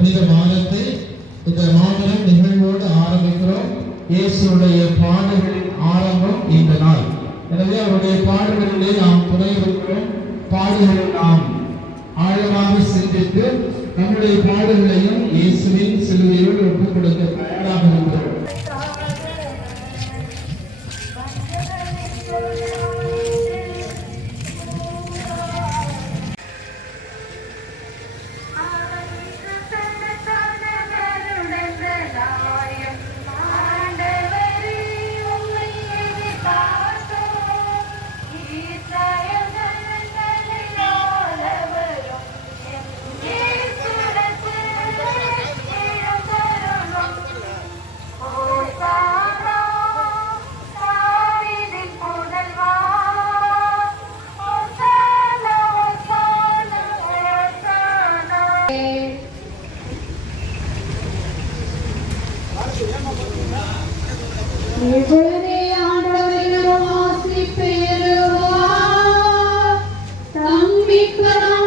புனித மாதத்தை இந்த மாபெரும் நிகழ்வோடு ஆரம்பிக்கிறோம். இயேசுடைய பாடுகளின் ஆரம்பம் இந்த நாள். எனவே அவருடைய பாடுகளிலே நாம் துணை இருக்கிறோம் பாடுகளில் நாம் ஆழமாக சிந்தித்து நம்முடைய பாடுகளையும் இயேசுவின் ஆண்டவரின் ஆசி பெறுவா தம்பி பரா